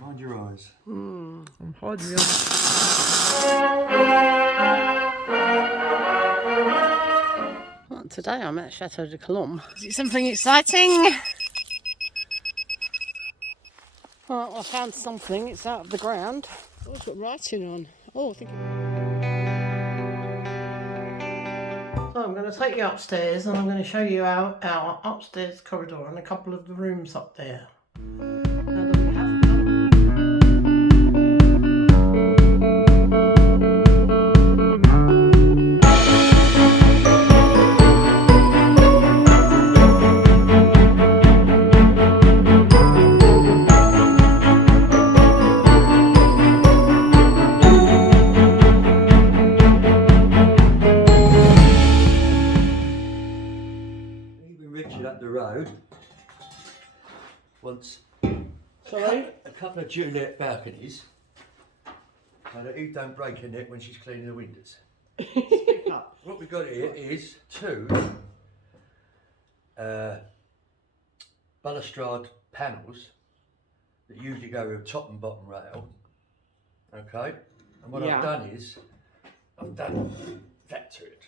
Mind your eyes. I'm hiding the Well, today I'm at Chateau de Colombe. Is it something exciting? Well, I found something. It's out of the ground. Oh, it's got writing on. Oh, I think So I'm going to take you upstairs and I'm going to show you our upstairs corridor and a couple of the rooms up there. Now that we have Up the road once Sorry? a couple of Juliet balconies so that he don't break her neck when she's cleaning the windows. What we've got here is two balustrade panels that usually go with top and bottom rail. Okay, and what I've done is I've done that to it.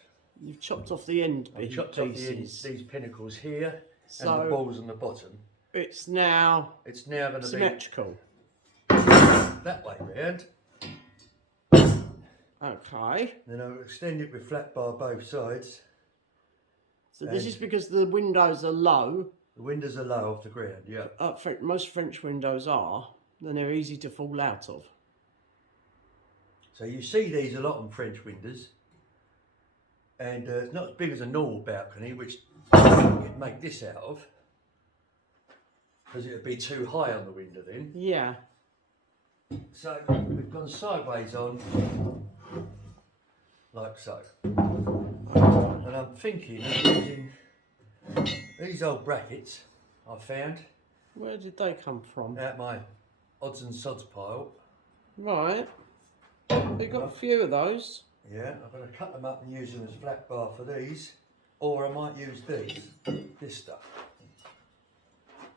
You've chopped off the end I've chopped off these pinnacles here and the balls on the bottom. It's now going to be symmetrical. That way round. Okay. Then I'll extend it with flat bar both sides. So this is because the windows are low. The windows are low off the ground, yeah. Most French windows are, then they're easy to fall out of. So you see these a lot on French windows. And it's not as big as a normal balcony, which you'd make this out of, because it would be too high on the window then. Yeah. So we've gone sideways on, like so. And I'm thinking of using these old brackets I found. Where did they come from? Out my odds and sods pile. Right. We've got a few of those. Yeah, I'm going to cut them up and use them as flat bar for these, or I might use this stuff.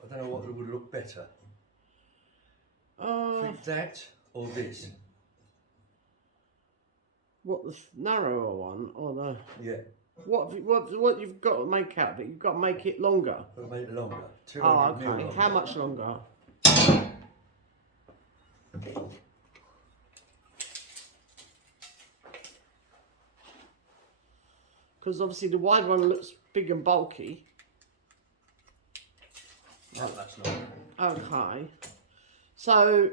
I don't know what would look better. I think that or this. What, the narrower one or the? Yeah. What you've got to make out of it? You've got to make it longer. I've got to make it longer. 200 Oh, mil okay. longer. How much longer? Because obviously the wide one looks big and bulky. No, that's not. Okay. So,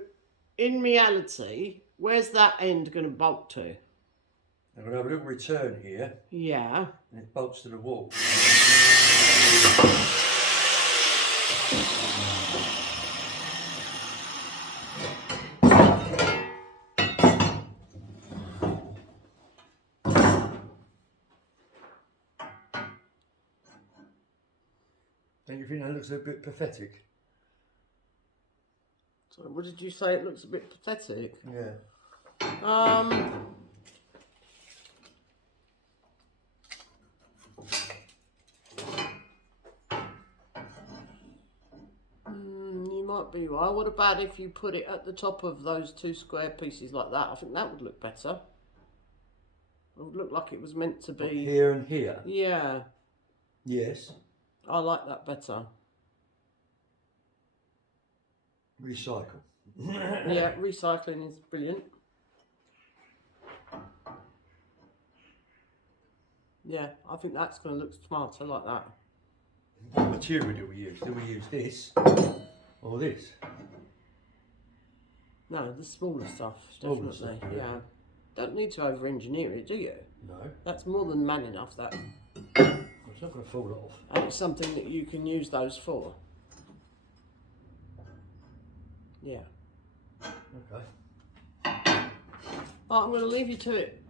in reality, where's that end going to bolt to? I'm going to have a little return here, Yeah. and it bolts to the wall. Don't you think that looks a bit pathetic? So, what did you say? It looks a bit pathetic. Yeah. You might be right. What about if you put it at the top of those two square pieces like that? I think that would look better. It would look like it was meant to be. Here and here? Yeah. Yes. I like that better. Recycle. Yeah, recycling is brilliant. Yeah, I think that's going to look smarter like that. What material do we use? Do we use this or this? No, the smaller stuff, Smaller definitely. stuff, Yeah. yeah. Don't need to over-engineer it, do you? No. That's more than man enough, that. It's not going to fall off. And it's something that you can use those for. Yeah. Okay. Right, I'm going to leave you to it.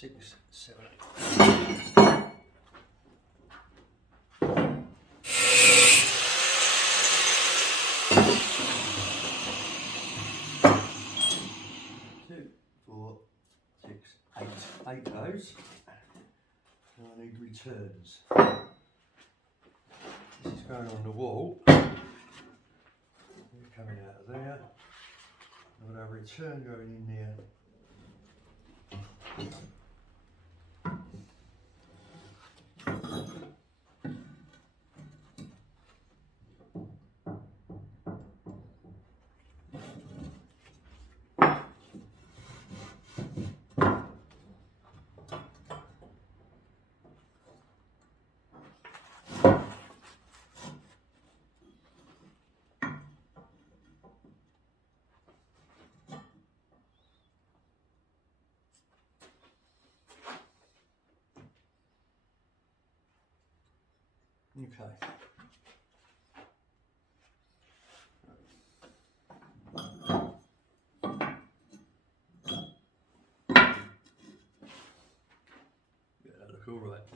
6, 7, 8. 2, 4, 6, 8. 8 of those. And I need returns. This is going on the wall. They're coming out of there. I'm going to have a return going in there. Okay. Yeah, that look all right.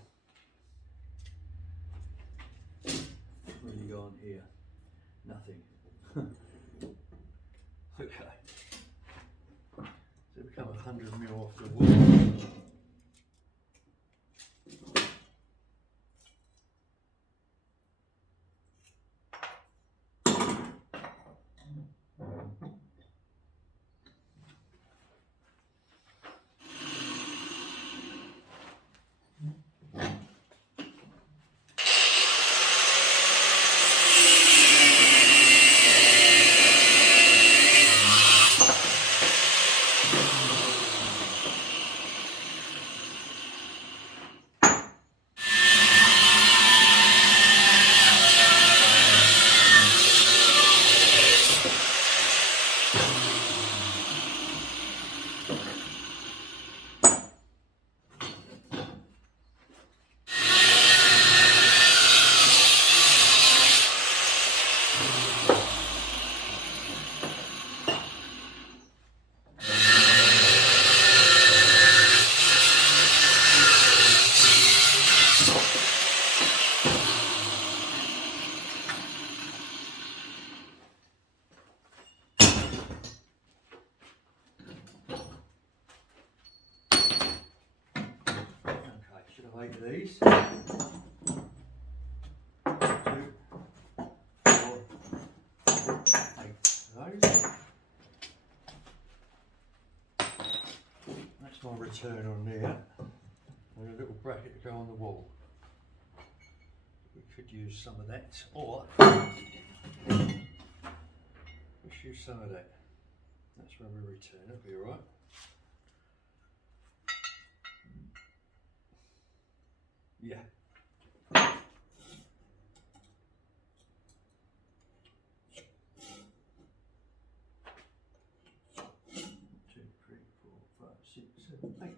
What have you got on here? Nothing. Okay. So become 100mm off the wall. Eight of these. 2, 4, 8 of those. That's my return on there. And a little bracket to go on the wall. We could use some of that, or let's use some of that. That's where we return. That'll be alright. Yeah. 2, 3, 4, 5, 6, 7, 8.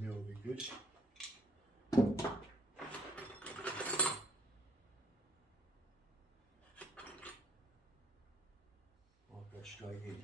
Mil will be good. I'll go straight in.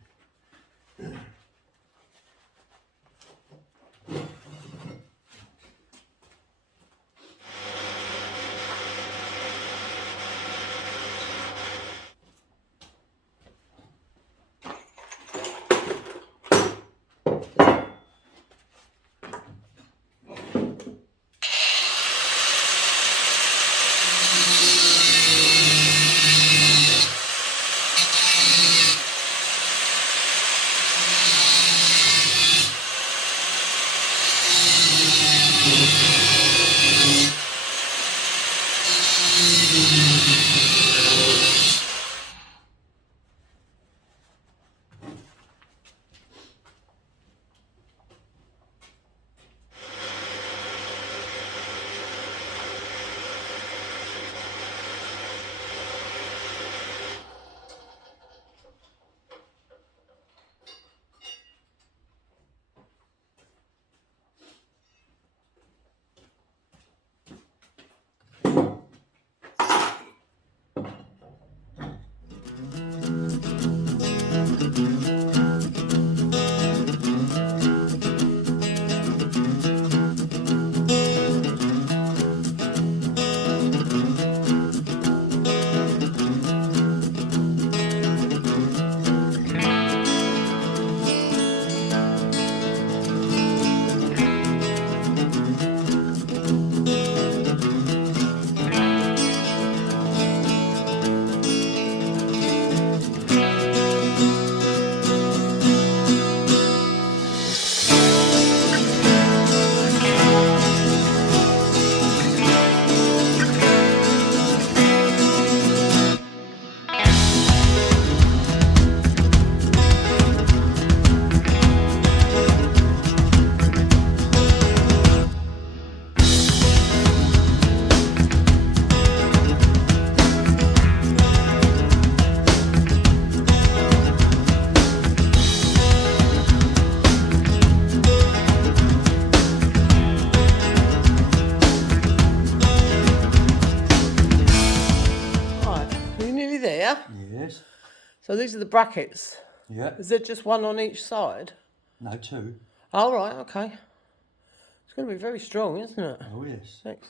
see there. Yes. So these are the brackets. Yeah. Is there just one on each side? No, 2. Oh, right, okay. It's going to be very strong, isn't it? Oh, yes. Thanks.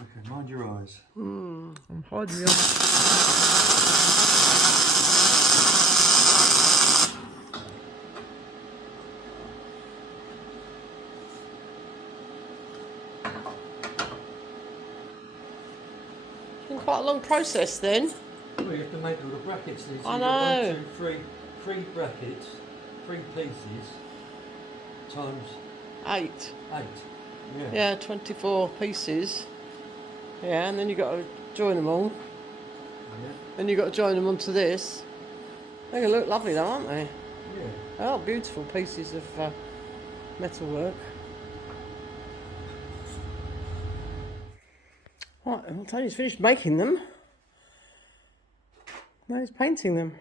Okay, mind your eyes. I'm hiding the other. It's been quite a long process then. Well, you have to make all the brackets. So I you've got know. 1, 2, 3 brackets, 3 pieces, times 8. 8. Yeah. Yeah, 24 pieces. Yeah, and then you've got to join them all. Yeah. Then you've got to join them onto this. They look lovely though, aren't they? Yeah. They are beautiful pieces of metalwork. Right, well, Tony's finished making them. Now he's painting them.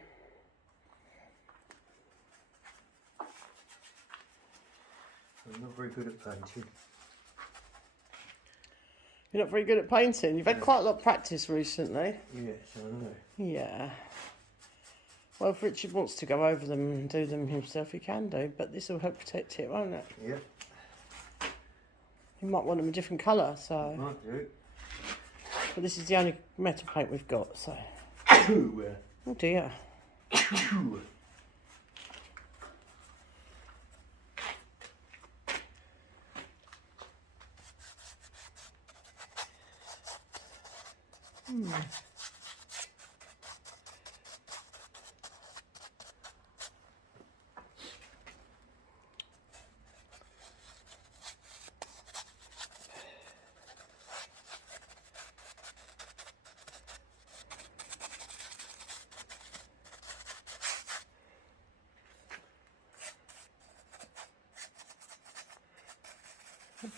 I'm not very good at painting. You're not very good at painting. You've had No. quite a lot of practice recently. Yes, I know. Yeah. Well, if Richard wants to go over them and do them himself, he can do. But this will help protect it, won't it? Yeah. You might want them a different colour, so. Might do. But this is the only metal paint we've got, so. Oh dear.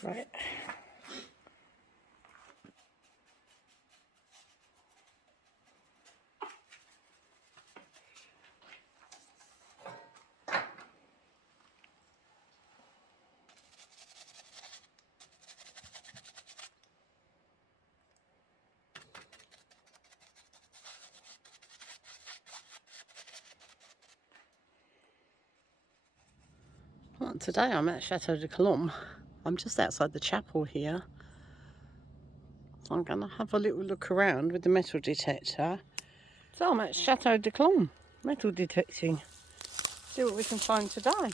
Right. Well, today I'm at Chateau de Colombe. I'm just outside the chapel here. So I'm going to have a little look around with the metal detector. So I'm at Chateau de Colombe, metal detecting. See what we can find today.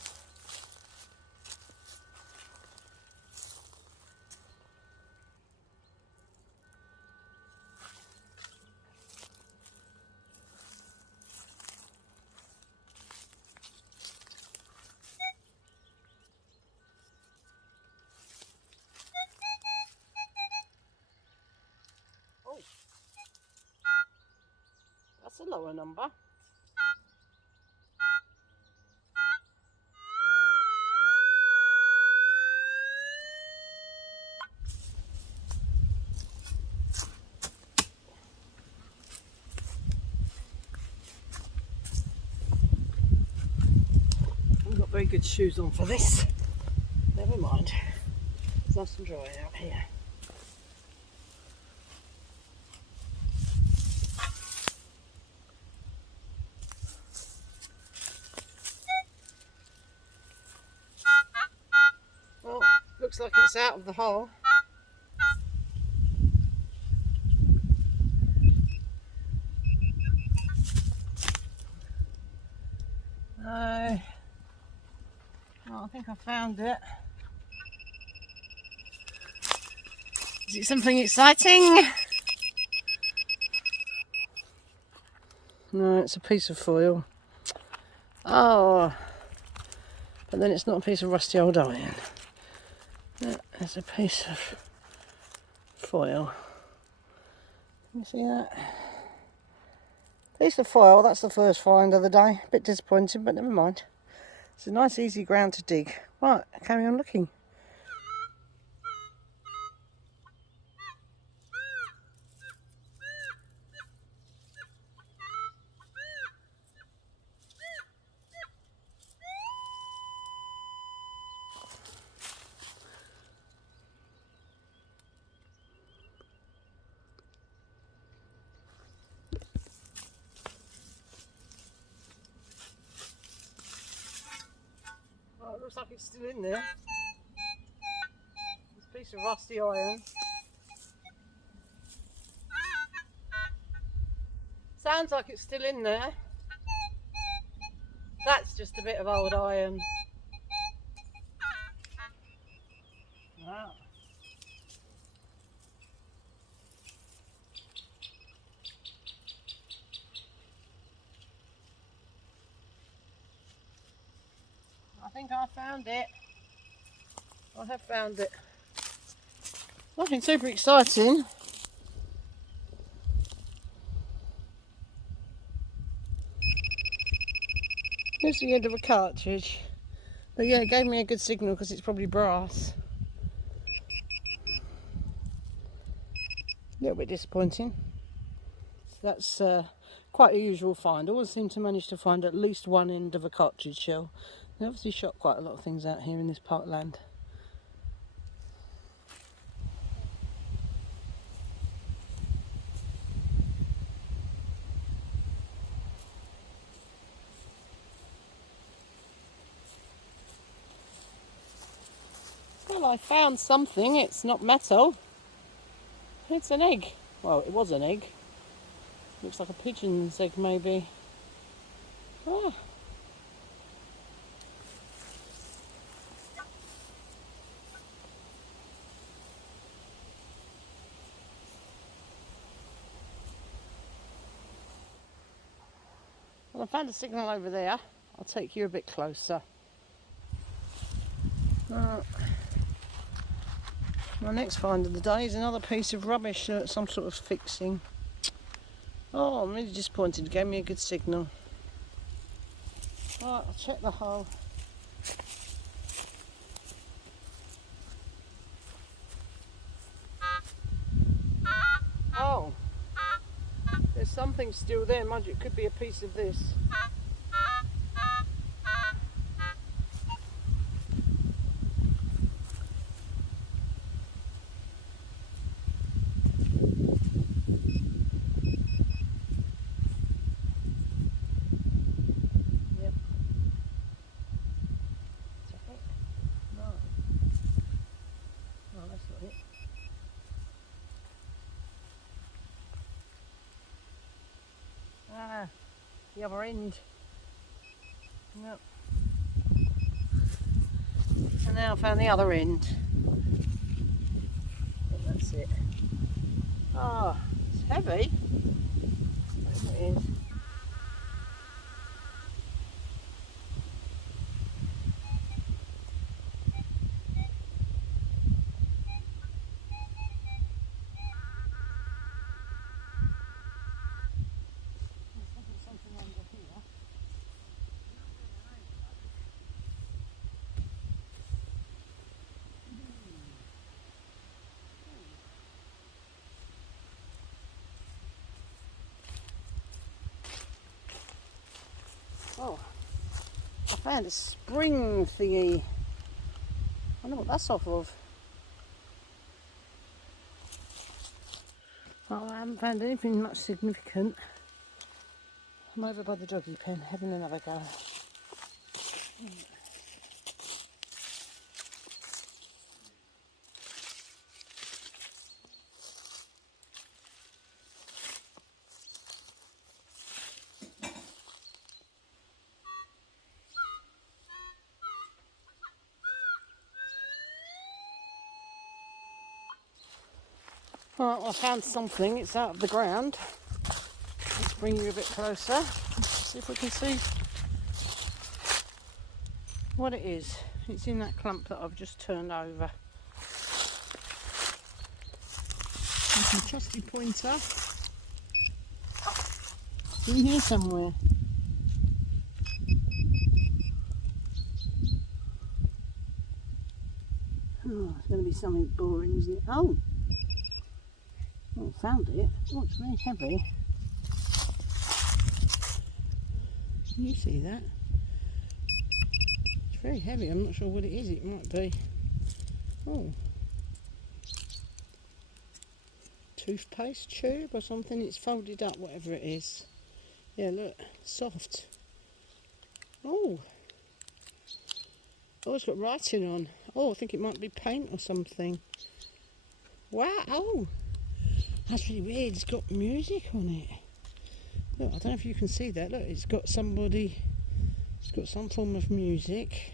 Oh, that's a lower number. I've got very good shoes on for this. Never mind. It's nice and dry out here. Well, looks like it's out of the hole. Oh, I think I found it. Is it something exciting? No, it's a piece of foil. Oh, but then it's not a piece of rusty old iron. It's a piece of foil. Can you see that? Piece of foil, that's the first find of the day. A bit disappointing, but never mind. It's a nice easy ground to dig. Right, carry on looking. looks like it's still in there. This piece of rusty iron. Sounds like it's still in there. That's just a bit of old iron. Wow. I think I found it. I have found it. Nothing super exciting. Here's the end of a cartridge. But yeah, it gave me a good signal because it's probably brass. A little bit disappointing. That's quite a usual find. I always seem to manage to find at least one end of a cartridge shell. They obviously shot quite a lot of things out here in this part of land. Well, I found something. It's not metal. It's an egg. Well, it was an egg. Looks like a pigeon's egg, maybe. Ah. Well, I found a signal over there. I'll take you a bit closer. My next find of the day is another piece of rubbish, some sort of fixing. Oh, I'm really disappointed. It gave me a good signal. Right, I'll check the hole. Oh, there's something still there. Mind you, it could be a piece of this. The other end. Yep. And now I found the other end. I think that's it. Oh, it's heavy. It is. Oh, I found a spring thingy. I wonder what that's off of. Well, I haven't found anything much significant. I'm over by the doggy pen having another go. Right, well, I found something. It's out of the ground. Let's bring you a bit closer. See if we can see what it is. It's in that clump that I've just turned over. There's my trusty pointer. It's in here somewhere. Oh, it's going to be something boring, isn't it? Oh! Oh, found it. Oh, it's very heavy. Can you see that? It's very heavy. I'm not sure what it is. It might be. Oh. Toothpaste tube or something. It's folded up, whatever it is. Yeah, look. Soft. Oh. Oh, it's got writing on. Oh, I think it might be paint or something. Wow, oh, that's really weird. It's got music on it. Look, I don't know if you can see that. Look, it's got some form of music.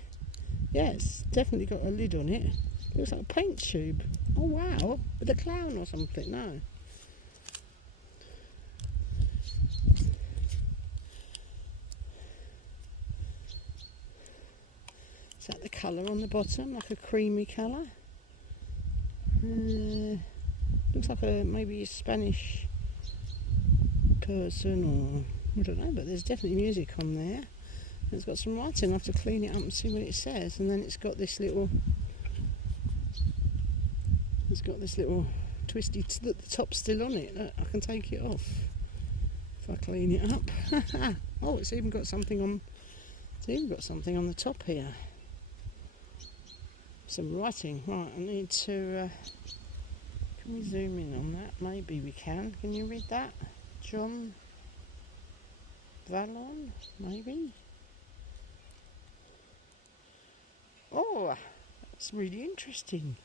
Yeah, it's definitely got a lid on it. It looks like a paint tube. Oh wow, with a clown or something, no. Is that the colour on the bottom, like a creamy colour? Looks like maybe a Spanish person, or I don't know, but there's definitely music on there. It's got some writing. I have to clean it up and see what it says. And then it's got this little twisty, look, the top's still on it. Look, I can take it off if I clean it up. Oh, it's even got something on the top here. Some writing. Right, I need to can we zoom in on that? Maybe we can. Can you read that? John Vallon, maybe? Oh, that's really interesting.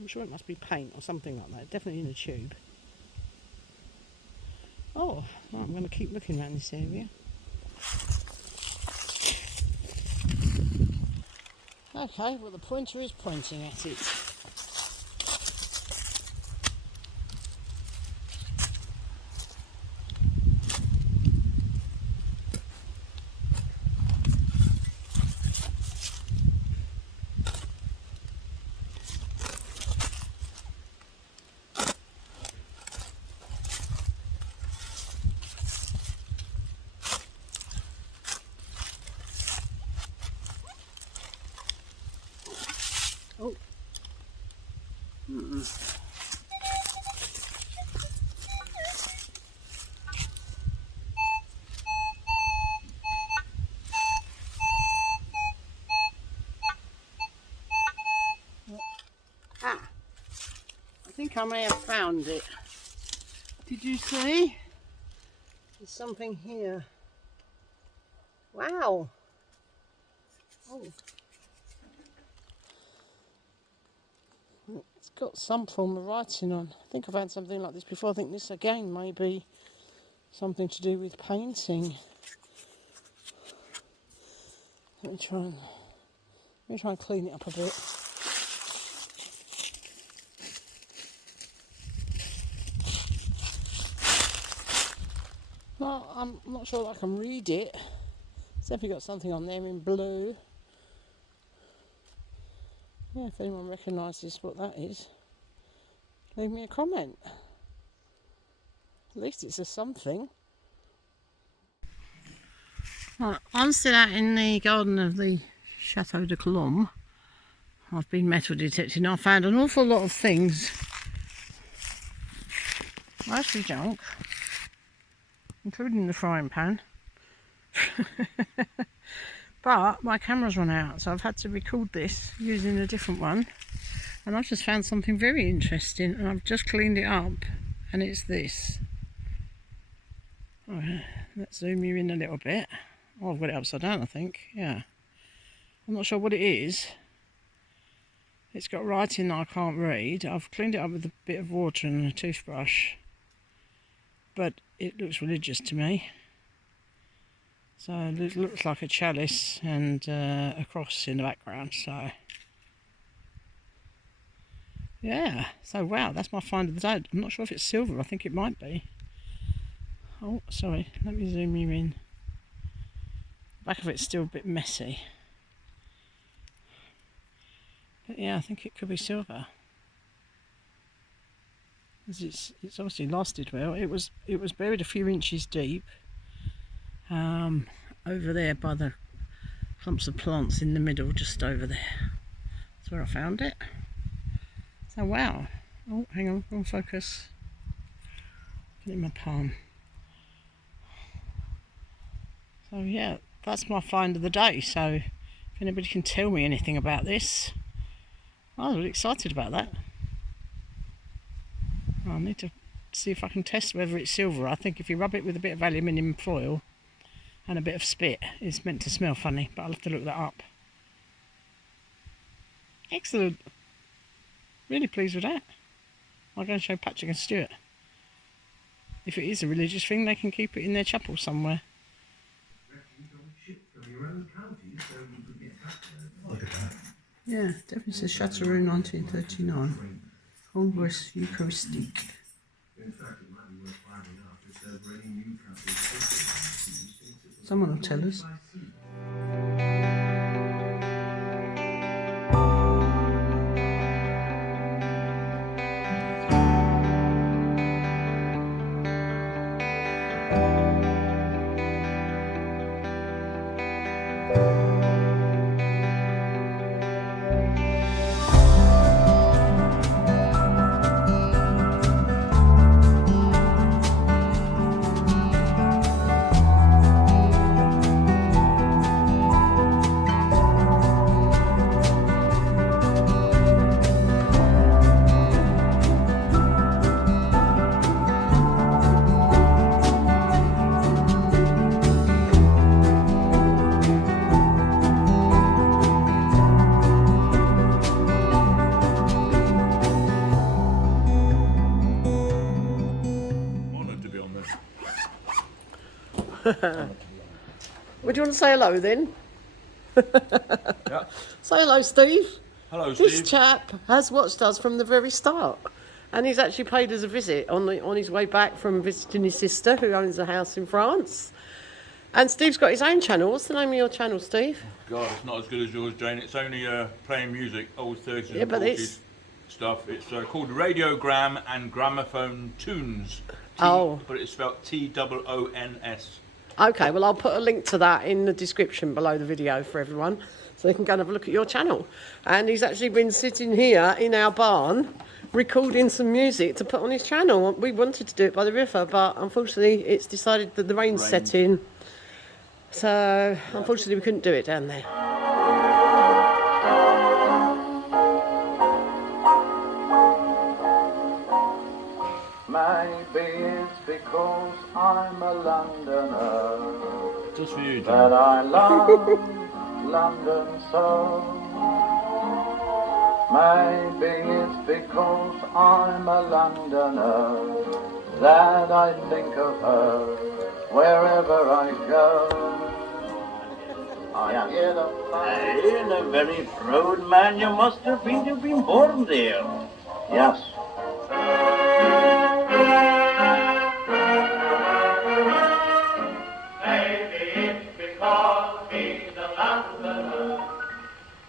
I'm sure it must be paint or something like that. Definitely in a tube. Oh, right, I'm going to keep looking around this area. Okay, well the pointer is pointing at it. Oh. I think I may have found it. Did you see? There's something here. Wow. Oh. It's got some form of writing on. I think I've had something like this before. I think this again may be something to do with painting. Let me try and clean it up a bit. Well, I'm not sure I can read it. It's definitely got something on there in blue. Yeah, if anyone recognises what that is, leave me a comment. At least it's a something. Right, I'm still out in the garden of the Chateau de Colombe. I've been metal detecting. I found an awful lot of things, mostly junk, including the frying pan. But my camera's run out, so I've had to record this using a different one. And I've just found something very interesting, and I've just cleaned it up, and it's this. Oh, let's zoom you in a little bit. Oh, I've got it upside down, I think. Yeah. I'm not sure what it is. It's got writing that I can't read. I've cleaned it up with a bit of water and a toothbrush, but it looks religious to me. So it looks like a chalice and a cross in the background. So yeah, so wow, that's my find of the day. I'm not sure if it's silver. I think it might be. Oh, sorry, let me zoom you in. Back of it's still a bit messy, but yeah, I think it could be silver. It's obviously lasted well. It was buried a few inches deep. Over there by the clumps of plants in the middle, just over there. That's where I found it. So wow. Oh, hang on, wrong focus. Put it in my palm. So yeah, that's my find of the day. So if anybody can tell me anything about this, I was really excited about that. I need to see if I can test whether it's silver. I think if you rub it with a bit of aluminium foil and a bit of spit, it's meant to smell funny, but I'll have to look that up. Excellent. Really pleased with that. I'll go and show Patrick and Stuart. If it is a religious thing, they can keep it in their chapel somewhere. Look at that. Yeah, definitely says Chateau 1939. Congress Eucharistique. Someone will tell us. Would you want to say hello then? Yeah. Say hello, Steve. Hello, Steve. This chap has watched us from the very start, and he's actually paid us a visit on his way back from visiting his sister, who owns a house in France. And Steve's got his own channel. What's the name of your channel, Steve? God, it's not as good as yours, Jane. It's only playing music, old 30s Yeah, and but 40s stuff. It's called Radiogram and Gramophone Tunes. Oh. But it's spelled T-O-O-N-S. Okay, well, I'll put a link to that in the description below the video for everyone, so they can go and have a look at your channel. And he's actually been sitting here in our barn recording some music to put on his channel. We wanted to do it by the river, but unfortunately it's decided that the rain's set in. So unfortunately we couldn't do it down there. Maybe it's because I'm a Londoner Just for you, Jane. that I love London so. Maybe it's because I'm a Londoner that I think of her wherever I go. I hear the fire. And a very proud man you must have been to be born there. Yes.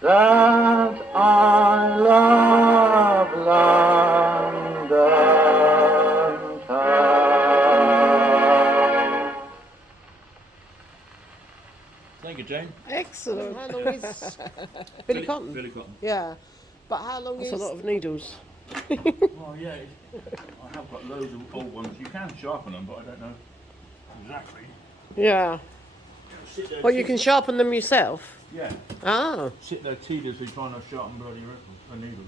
That I love London town. Thank you, Jane. Excellent. How long is Billy Cotton? Billy Cotton. Yeah, but how long is... That's a lot of needles. Well, yeah, I have got loads of old ones. You can sharpen them, but I don't know exactly. Yeah. Sit there Well, you can sharpen them yourself. Yeah. Ah. Sit there tediously trying to sharpen bloody needles.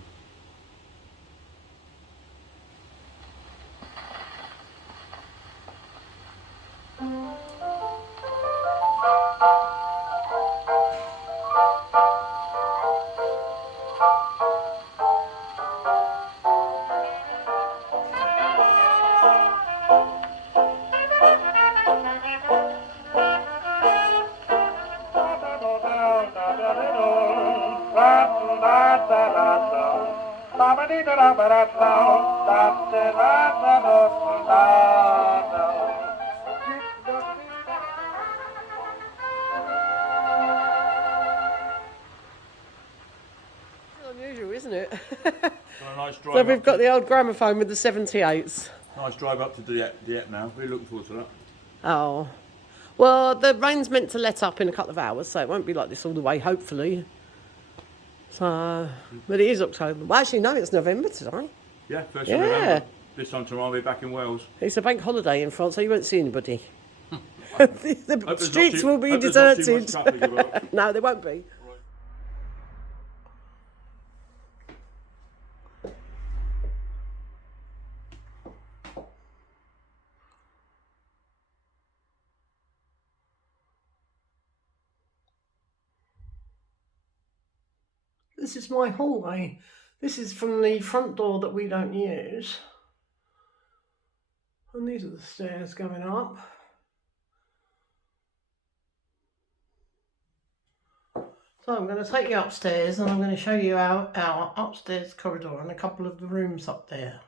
Unusual, isn't it? A nice drive So we've up got to, the old gramophone with the 78s. nice drive up to Dieppe now. We're looking forward to that. Oh. Well, the rain's meant to let up in a couple of hours, so it won't be like this all the way, hopefully. So, but it is October. Well, actually, no, it's November today. Yeah, first Yeah. of November. This time tomorrow I'll be back in Wales. It's a bank holiday in France, so you won't see anybody. the Hope there's streets not too- will be hope there's not too deserted. much traffic about. No, there won't be. This is my hallway. This is from the front door that we don't use. And these are the stairs going up. So I'm going to take you upstairs and I'm going to show you our upstairs corridor and a couple of the rooms up there.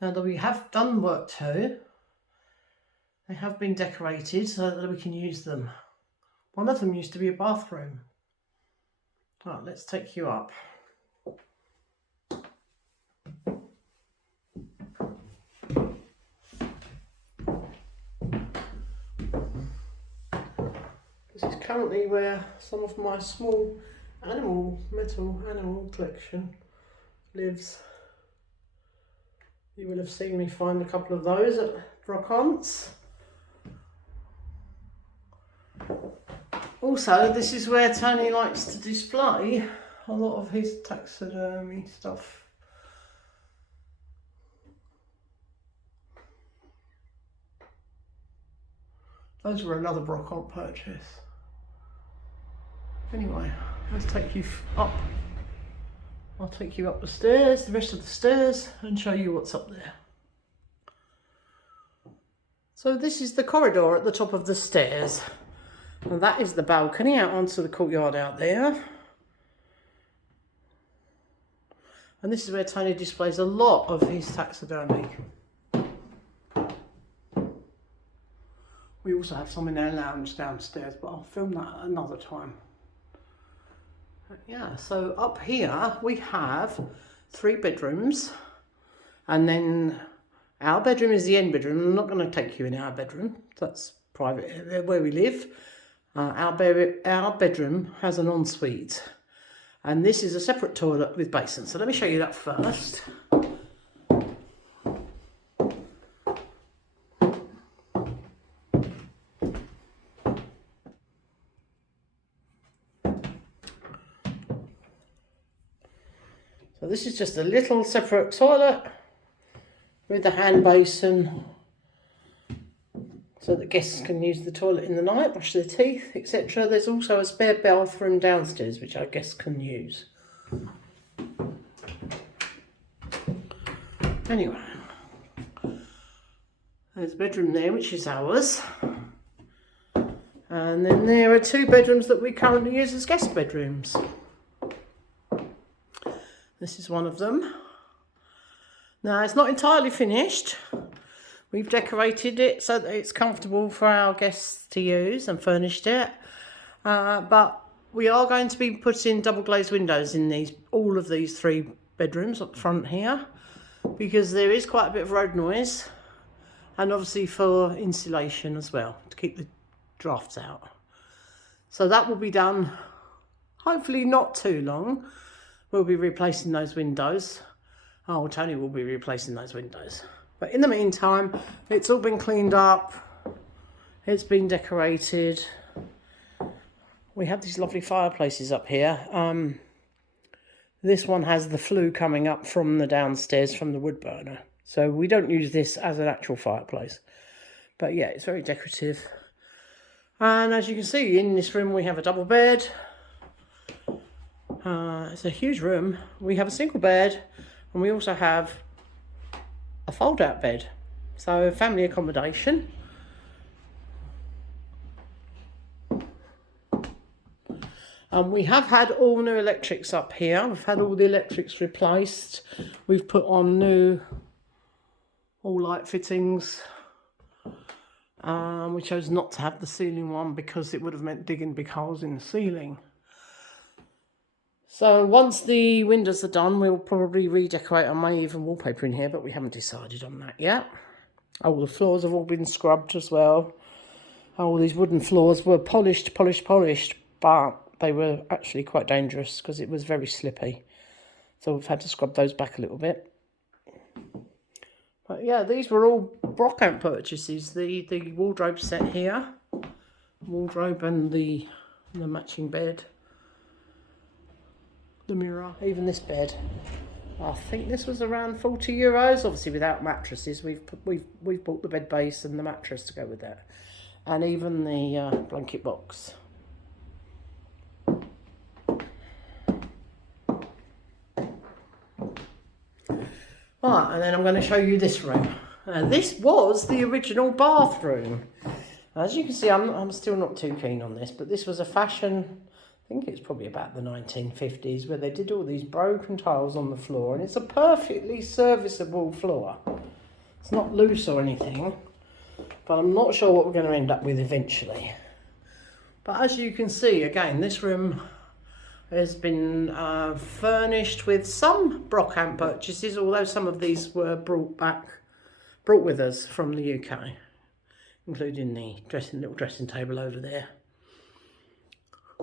Now that we have done work to, they have been decorated so that we can use them. One of them used to be a bathroom. Right, let's take you up. This is currently where some of my small metal animal collection lives. You will have seen me find a couple of those at Brocantes. Also, this is where Tony likes to display a lot of his taxidermy stuff. Those were another Brocante purchase. Anyway, let's take you up. I'll take you up the stairs, the rest of the stairs, and show you what's up there. So this is the corridor at the top of the stairs. And that is the balcony out onto the courtyard out there. And this is where Tony displays a lot of his taxidermy. We also have some in our lounge downstairs, but I'll film that at another time. Yeah, so up here we have 3 bedrooms, and then our bedroom is the end bedroom. I'm not going to take you in our bedroom, that's private where we live. Our bedroom has an ensuite, and this is a separate toilet with basin. So let me show you that first. So this is just a little separate toilet with a hand basin, so that guests can use the toilet in the night, brush their teeth, etc. There's also a spare bathroom downstairs, which our guests can use. Anyway, there's a bedroom there, which is ours. And then there are 2 bedrooms that we currently use as guest bedrooms. This is one of them. Now, it's not entirely finished. We've decorated it so that it's comfortable for our guests to use and furnished it. But we are going to be putting double glazed windows in all of these 3 bedrooms up front here, because there is quite a bit of road noise, and obviously for insulation as well, to keep the drafts out. So that will be done hopefully not too long. We'll be replacing those windows. Oh, Tony will be replacing those windows. But in the meantime, it's all been cleaned up. It's been decorated. We have these lovely fireplaces up here. This one has the flue coming up from the downstairs from the wood burner. So we don't use this as an actual fireplace. But yeah, it's very decorative. And as you can see, in this room we have a double bed. It's a huge room. We have a single bed, and we also have a fold-out bed. So family accommodation. We have had all new electrics up here. We've had all the electrics replaced. We've put on new all light fittings. We chose not to have the ceiling one because it would have meant digging big holes in the ceiling. So once the windows are done, we'll probably redecorate. I may even wallpaper in here, but we haven't decided on that yet. Oh, the floors have all been scrubbed as well. Oh, these wooden floors were polished, but they were actually quite dangerous because it was very slippy. So we've had to scrub those back a little bit. But yeah, these were all Brocante purchases. The wardrobe set here, wardrobe and the matching bed. The mirror, even this bed. I think this was around €40. Obviously, without mattresses, we've bought the bed base and the mattress to go with that, and even the blanket box. Right, and then I'm going to show you this room. This was the original bathroom. As you can see, I'm still not too keen on this, but this was a fashion, I think it's probably about the 1950s, where they did all these broken tiles on the floor, and it's a perfectly serviceable floor. It's not loose or anything, but I'm not sure what we're going to end up with eventually. But as you can see, again, this room has been furnished with some Brocantes purchases, although some of these were brought with us from the UK, including the little dressing table over there.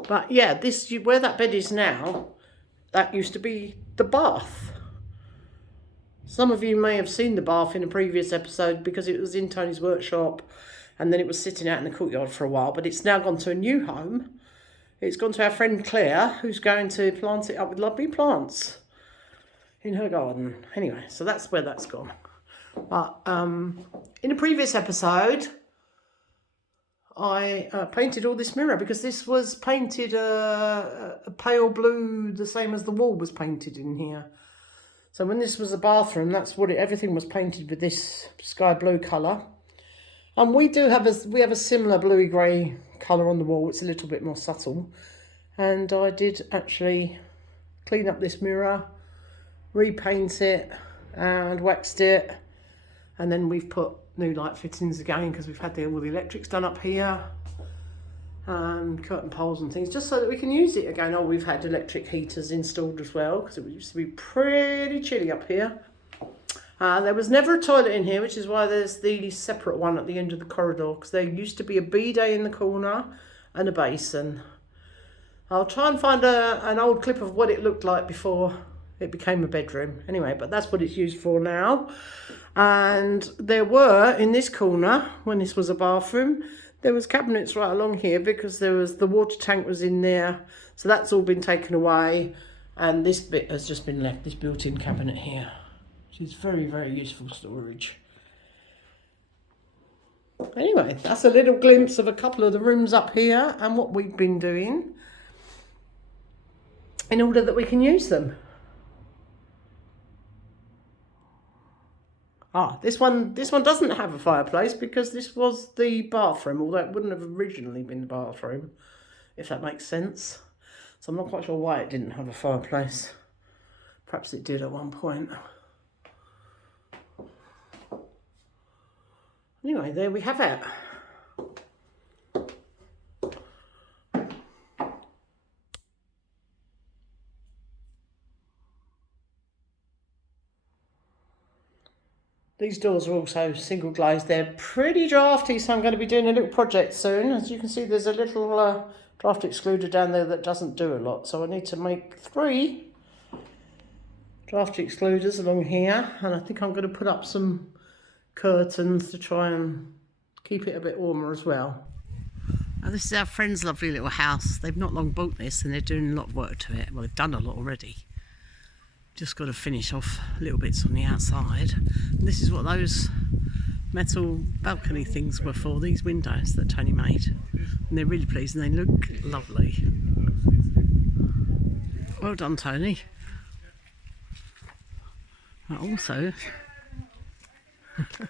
But yeah, this, where that bed is now, that used to be the bath. Some of you may have seen the bath in a previous episode because it was in Tony's workshop and then it was sitting out in the courtyard for a while, but it's now gone to a new home. It's gone to our friend Claire, who's going to plant it up with lovely plants in her garden. Anyway, so that's where that's gone. But in a previous episode, I painted all this mirror because this was painted a pale blue, the same as the wall was painted in here. So when this was a bathroom, that's what everything was painted with this sky blue colour. And we have a similar bluey grey colour on the wall. It's a little bit more subtle. And I did actually clean up this mirror, repaint it and waxed it. And then we've put new light fittings again because we've had all the electrics done up here. And curtain poles and things, just so that we can use it again. Oh, we've had electric heaters installed as well because it used to be pretty chilly up here. There was never a toilet in here, which is why there's the separate one at the end of the corridor, because there used to be a bidet in the corner and a basin. I'll try and find an old clip of what it looked like before it became a bedroom. Anyway, but that's what it's used for now. And there were, in this corner, when this was a bathroom, there was cabinets right along here because the water tank was in there. So that's all been taken away. And this bit has just been left, this built-in cabinet here, which is very, very useful storage. Anyway, that's a little glimpse of a couple of the rooms up here and what we've been doing in order that we can use them. This one doesn't have a fireplace because this was the bathroom, although it wouldn't have originally been the bathroom, if that makes sense. So I'm not quite sure why it didn't have a fireplace. Perhaps it did at one point. Anyway, there we have it. These doors are also single glazed. They're pretty drafty, so I'm going to be doing a little project soon. As you can see, there's a little draft excluder down there that doesn't do a lot. So I need to make 3 draft excluders along here. And I think I'm going to put up some curtains to try and keep it a bit warmer as well. Now, this is our friend's lovely little house. They've not long bought this and they're doing a lot of work to it. Well, they've done a lot already. Just got to finish off little bits on the outside. And this is what those metal balcony things were for, these windows that Tony made. And they're really pleased and they look lovely. Well done, Tony. And also, look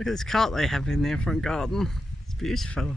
at this cart they have in their front garden. It's beautiful.